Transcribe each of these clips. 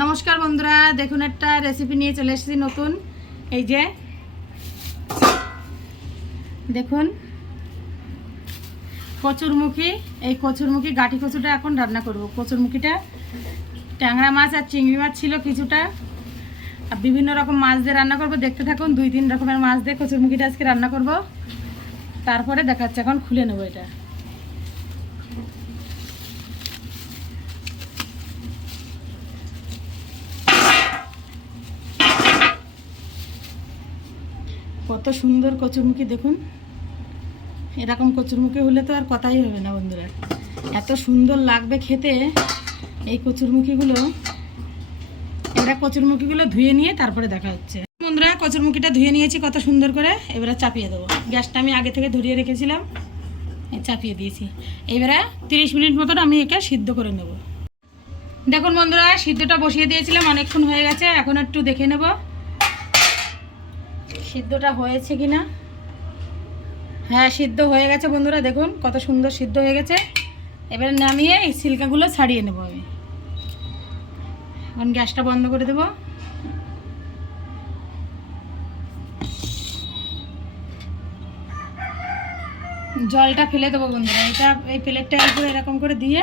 নমস্কার বন্ধুরা, দেখুন একটা রেসিপি নিয়ে চলে এসেছি নতুন। এই যে, দেখুন, কচুরমুখী, এই কচুরমুখী গাটি কচুটা এখন রান্না করব। কচুরমুখীটা ট্যাংরা মাছ আর চিংড়ি মাছ ছিল কিছুটা। আর বিভিন্ন রকম মাছ দিয়ে রান্না করব। দেখতে থাকুন, দুই তিন রকমের মাছ দিয়ে কচুরমুখীটা আজকে রান্না করব। তারপরে দেখাচ্ছে, এখন খুলে নেব এটা। কত সুন্দর কচুরমুখী দেখুন। এরকম কচুরমুখী হলে তো আর কথাই হবে না বন্ধুরা। এত সুন্দর লাগবে খেতে এই কচুরমুখীগুলো। এবার কচুরমুখীগুলো ধুয়ে নিয়ে তারপরে দেখা হচ্ছে। বন্ধুরা, কচুরমুখীটা ধুয়ে নিয়েছি কত সুন্দর করে। এবারে চাপিয়ে দেবো। গ্যাসটা আমি আগে থেকে ধরিয়ে রেখেছিলাম। চাপিয়ে দিয়েছি। এবারে তিরিশ মিনিট মতন আমি একে সিদ্ধ করে নেব। দেখুন বন্ধুরা, সিদ্ধটা বসিয়ে দিয়েছিলাম, অনেকক্ষণ হয়ে গেছে। এখন একটু দেখে নেব। সিদ্ধটা হয়েছে কি না হ্যাঁ সিদ্ধ হয়ে গেছে বন্ধুরা, দেখুন কত সুন্দর সিদ্ধ হয়ে গেছে। এবারে নামিয়ে এই সিল্কাগুলো ছাড়িয়ে নেব আমি। এখন গ্যাসটা বন্ধ করে দেব। জলটা ফেলে দেবো বন্ধুরা, এটা এই প্লেটটা এরকম করে দিয়ে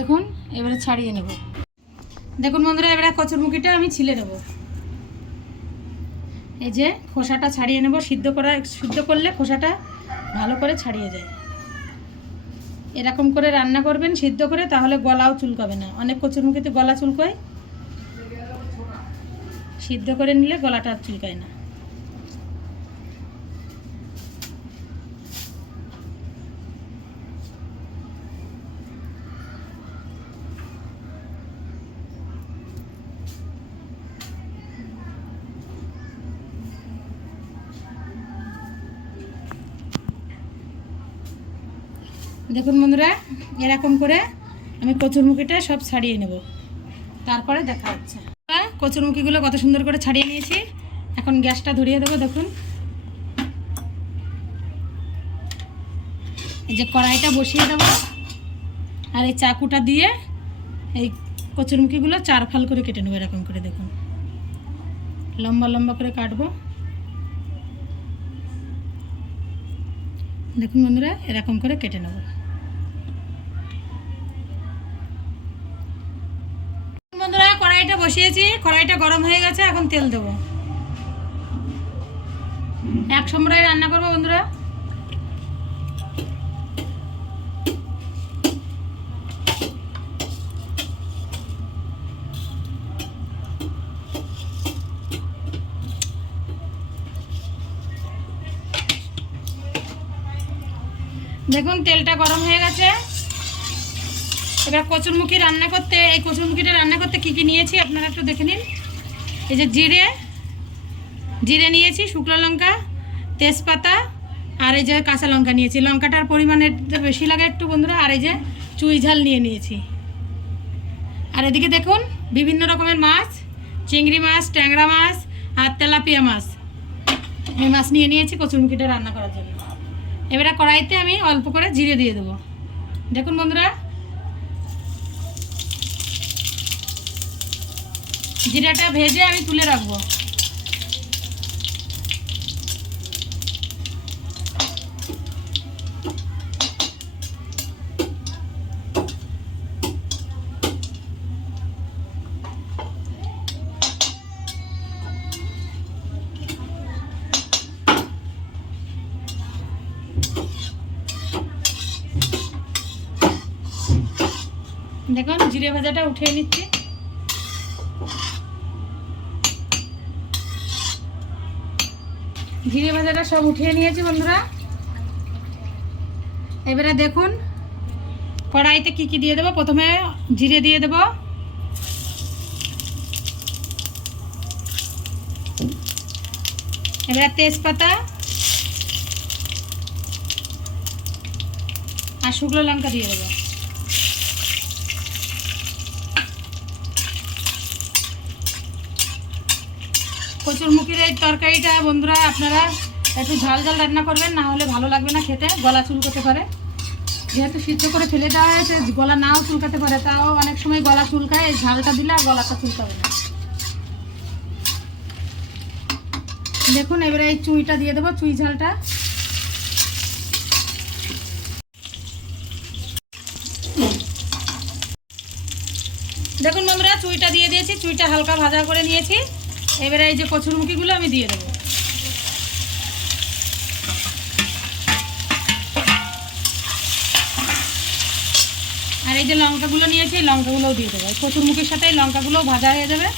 দেখুন, এবারে ছাড়িয়ে নেব। দেখুন বন্ধুরা, এবারে কচুরমুখিটা আমি ছিলে নেব। এই যে খোসাটা ছাড়িয়ে নেব, সিদ্ধ করা, সিদ্ধ করলে খোসাটা ভালো করে ছাড়িয়ে যায়। এরকম করে রান্না করবেন, সিদ্ধ করে, তাহলে গলাও চুলকাবে না। অনেক কচুরমুখিতে গলা চুলকায়। সিদ্ধ করে নিলে গলাটা চুলকায় না। দেখুন বন্ধুরা, এরকম করে আমি কচুরমুখিটা সব ছাড়িয়ে নেব। তারপরে দেখা হচ্ছে। কচুরমুখিগুলো কত সুন্দর করে ছাড়িয়ে নিয়েছি। এখন গ্যাসটা ধরিয়ে দেবো, দেখুন। এই যে কড়াইটা বসিয়ে দেবো, আর এই চাকুটা দিয়ে এই কচুরমুখিগুলো চার ফাল করে কেটে নেব, এরকম করে, দেখুন। লম্বা লম্বা করে কাটবো। দেখুন বন্ধুরা, এরকম করে কেটে নেব। কড়াইটা বসিয়েছি, কড়াইটা গরম হয়ে গেছে, এখন তেল দেব। এক সময় রান্না করব বন্ধুরা। দেখুন, তেলটা গরম হয়ে গেছে। এবার কচুরমুখী রান্না করতে, এই কচুরমুখিটা রান্না করতে কি কি নিয়েছি আপনারা একটু দেখে নিন। এই যে জিরে জিরে নিয়েছি, শুকনো লঙ্কা, তেজপাতা, আর এই যে কাঁচা লঙ্কা নিয়েছি। লঙ্কাটার পরিমাণে বেশি লাগে একটু বন্ধুরা, আর এই যে চুই ঝাল নিয়ে নিয়েছি। আর এদিকে দেখুন, বিভিন্ন রকমের মাছ, চিংড়ি মাছ, ট্যাংরা মাছ, আর তেলাপিয়া মাছ। এই মাছ নিয়ে নিয়েছি কচুরমুখিটা রান্না করার জন্য। এবারে কড়াইতে আমি অল্প করে জিরে দিয়ে দেবো। দেখুন বন্ধুরা জিরাটা ভেজে আমি তুলে রাখব। দেখুন জিরে ভাজাটা উঠিয়ে নিচ্ছি। জিরে ভাজাটা সব উঠিয়ে নিয়েছি বন্ধুরা। এবারে দেখুন, কড়াইতে কি কি দিয়ে দেবো? প্রথমে জিরে দিয়ে দেবো। এবারে তেজপাতা আর শুকনো লঙ্কা দিয়ে দেবো। কচুরমুখির এই তরকারিটা, বন্ধুরা, আপনারা একটু ঝাল ঝাল রান্না করবেন, না হলে ভালো লাগবে না খেতে, গলা চুলকোতে পারে। যেহেতু সিদ্ধ করে ফেলে দেওয়া হয়েছে, গলা নাও চুলকাতে পারে, তাও অনেক সময় গলা চুলকায়, এই ঝালটা দিলে আর গলাটা চুলকাবে না। দেখুন, এবারে এই চুইটা দিয়ে দেবো, চুই ঝালটা। দেখুন, বন্ধুরা, চুইটা দিয়ে দিয়েছি, চুইটা হালকা ভাজা করে নিয়েছি। এবারে এই যে কচুরমুখিগুলো আমি দিয়ে দেবো। আর এই যে লঙ্কাগুলো নিয়েছি, এই লঙ্কাগুলোও দিয়ে দেবো। কচুরমুখির সাথে এই লঙ্কাগুলোও ভাজা হয়ে যাবে।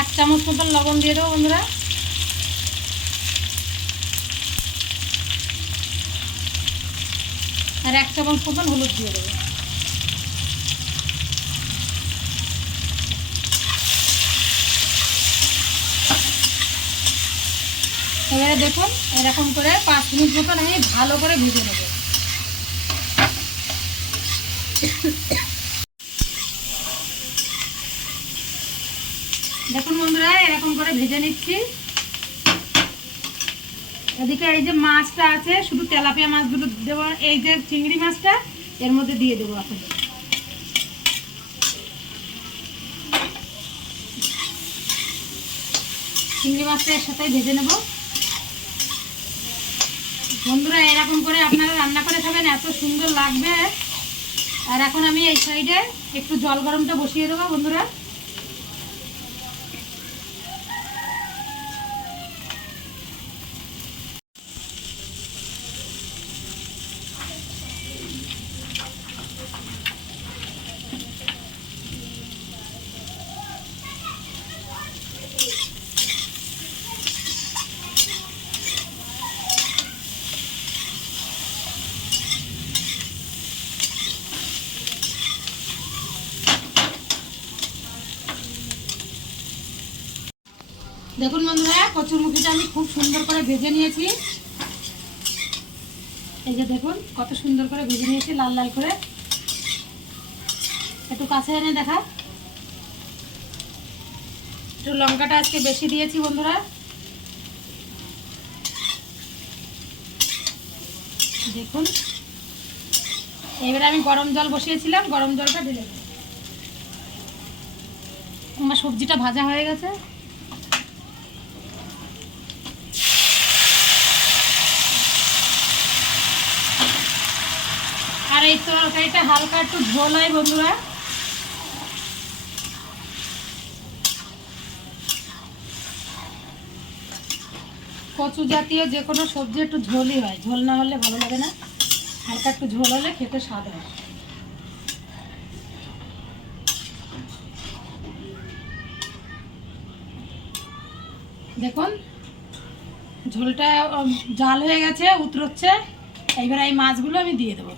এক চামচ মতন লবণ দিয়ে দেবো বন্ধুরা। আর এক চামচ মতন হলুদ দিয়ে দেবো। এবারে দেখুন, এরকম করে পাঁচ মিনিট মতন আমি ভালো করে ভেজে নেব। দেখুন বন্ধুরা, এরকম করে ভেজে নিচ্ছি। এদিকে এই যে মাছটা আছে, শুধু তেলাপিয়া মাছগুলো দেবো, এই যে চিংড়ি মাছটা, এর মধ্যে দিয়ে দেবো এখন। চিংড়ি মাছটা এর সাথেই ভেজে নেব। বন্ধুরা, এরকম করে আপনারা রান্না করে খাবেন, এত সুন্দর লাগবে। আর এখন আমি এই সাইডে একটু জল গরমটা বসিয়ে দেবো, বন্ধুরা। দেখুন বন্ধুরা কচুরমুখিটা আমি খুব সুন্দর করে ভেজে নিয়েছি। এই যে দেখুন, কত সুন্দর করে ভেজে নিয়েছি লাল লাল করে। একটু কাছে এনে দেখা। একটু লঙ্কাটা আজকে বেশি দিয়েছি বন্ধুরা। দেখুন। এবারে আমি গরম জল বসিয়েছিলাম, গরম জলটা ঢেলে। আমার সবজিটা ভাজা হয়ে গেছে। তরকারিটা হালকা একটু ঝোল হয় বন্ধুরা। কচু জাতীয় যে কোনো সবজি একটু ঝোলই হয়। ঝোল না হলে ভালো লাগে না। হালকা একটু ঝোল হলে খেতে স্বাদ হয়। দেখুন, ঝোলটা জাল হয়ে গেছে, উতরোচ্ছে। এইবার এই মাছগুলো আমি দিয়ে দেবো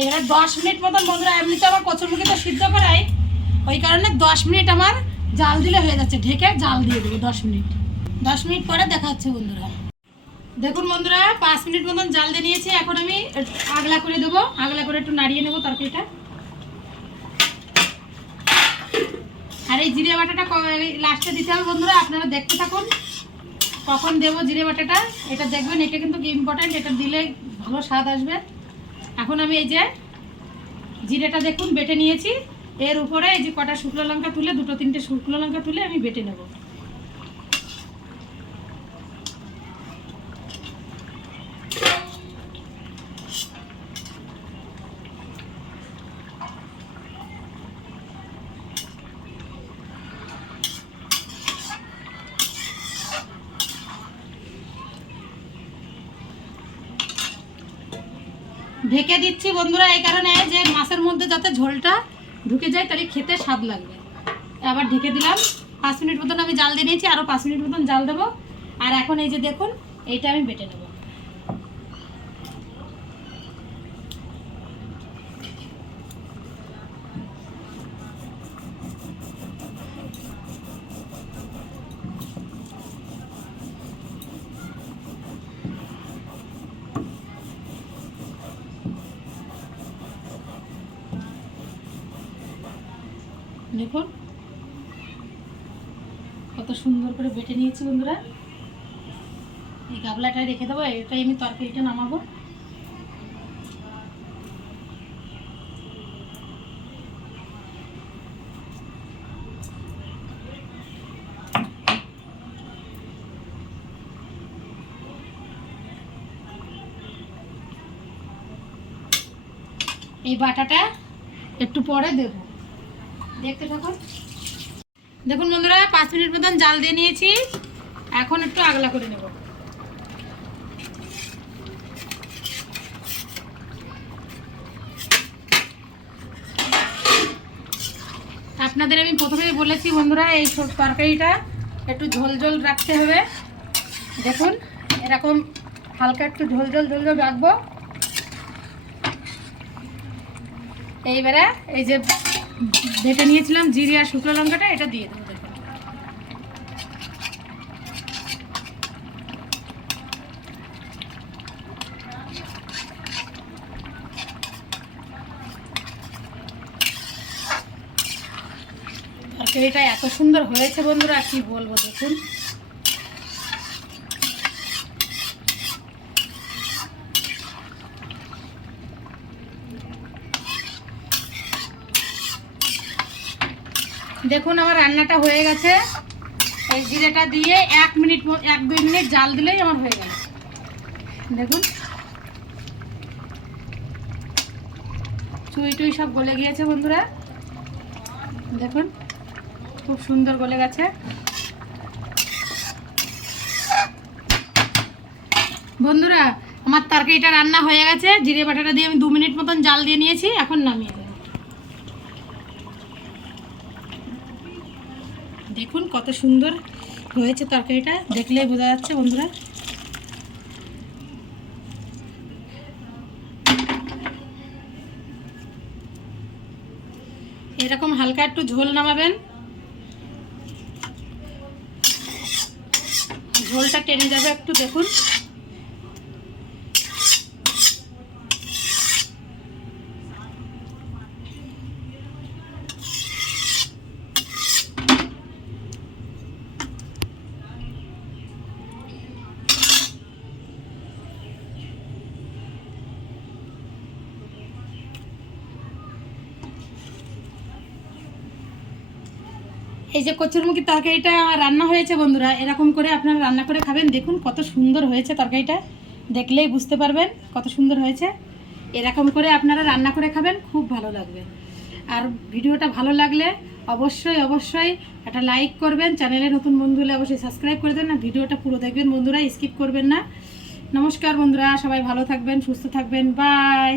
এবারে দশ মিনিট মতন বন্ধুরা এমনিতে আমার কচুরমুখি তো সিদ্ধ করাই। ওই কারণে দশ মিনিট আমার জাল দিলে হয়ে যাচ্ছে। ঢেকে জাল দিয়ে দেবো দশ মিনিট। দশ মিনিট পরে দেখা হচ্ছে বন্ধুরা। দেখুন বন্ধুরা, পাঁচ মিনিট মতন জাল দিয়ে নিয়েছি। এখন আমি আগলা করে দেবো। আগলা করে একটু নাড়িয়ে নেব তরকারিটা। আর এই জিরে বাটাটা লাস্টে দিতে হবে বন্ধুরা। আপনারা দেখতে থাকুন। কখন দেবো জিরে বাটাটা। এটা দেখবেন, এটা কিন্তু ইম্পর্ট্যান্ট এটা দিলে ভালো স্বাদ আসবে। এখন আমি এই যে জিরেটা দেখুন, বেটে নিয়েছি। এর উপরে এই যে কটা শুকনো লঙ্কা তুলে, দুটো তিনটে শুকনো লঙ্কা তুলে আমি বেটে নেব। ঢেকে দিচ্ছি বন্ধুরা, এই কারণে যে মাছের মধ্যে যাতে ঝোলটা ঢুকে যায়, তাহলে খেতে স্বাদ লাগবে। আবার ঢেকে দিলাম। পাঁচ মিনিট মতন আমি জাল দিয়ে নিয়েছি আরও পাঁচ মিনিট মতন জাল দেবো। আর এখন এই যে দেখুন, এইটা আমি বেটে নেব। দেখুন। কত সুন্দর করে বেটে নিয়েছি বন্ধুরা। এই গাবলাটায় রেখে দেবো, এটাই আমি তরকারিটা নামাবো। এই বাটাটা একটু পরে দেব। দেখতে দেখুন বন্ধুরা, পাঁচ মিনিট মতন জাল দিয়ে নিয়েছি। এখন একটু আগলা করে নেব। আপনাদের আমি প্রথমেই বলেছি বন্ধুরা, এই তরকারিটা একটু ঝোল ঝোল রাখতে হবে। দেখুন, এরকম হালকা একটু ঝোল ঝোল ঝোল ঝোল রাখব। এইবারে এই যে বেটে নিয়েছিলাম জিরে আর শুকনো লঙ্কাটা, এটা দিয়ে দেবো তরকারিটা এত সুন্দর হয়েছে বন্ধুরা, কি বলব দেখুন। দেখুন আমার রান্নাটা হয়ে গেছে। এই জিরেটা দিয়ে এক মিনিট এক দুই মিনিট জাল দিলেই আমার হয়ে গেল। দেখুন। চুই টুই সব গলে গিয়েছে বন্ধুরা। দেখুন, খুব সুন্দর গলে গেছে। বন্ধুরা, আমার তরকারিটা রান্না হয়ে গেছে। জিরে বাটাটা দিয়ে আমি দু মিনিট মতন জাল দিয়ে নিয়েছি, এখন নামিয়ে দেবো দেখুন কত সুন্দর হয়েছে তরকারিটা, দেখলেই বোঝা যাচ্ছে বন্ধুরা। এরকম হালকা একটু ঝোল নামাবেন। ঝোলটা টেনে যাবে একটু দেখুন। এই যে কচুরমুখী তরকারিটা রান্না হয়েছে বন্ধুরা, এরকম করে আপনারা রান্না করে খাবেন। দেখুন কত সুন্দর হয়েছে তরকারিটা, দেখলেই বুঝতে পারবেন কত সুন্দর হয়েছে। এরকম করে আপনারা রান্না করে খাবেন, খুব ভালো লাগবে। আর ভিডিওটা ভালো লাগলে অবশ্যই অবশ্যই একটা লাইক করবেন, চ্যানেলে নতুন বন্ধু হলে অবশ্যই সাবস্ক্রাইব করে দেন। আর ভিডিওটা পুরো দেখবেন বন্ধুরা, স্কিপ করবেন না। নমস্কার বন্ধুরা, সবাই ভালো থাকবেন, সুস্থ থাকবেন, বাই।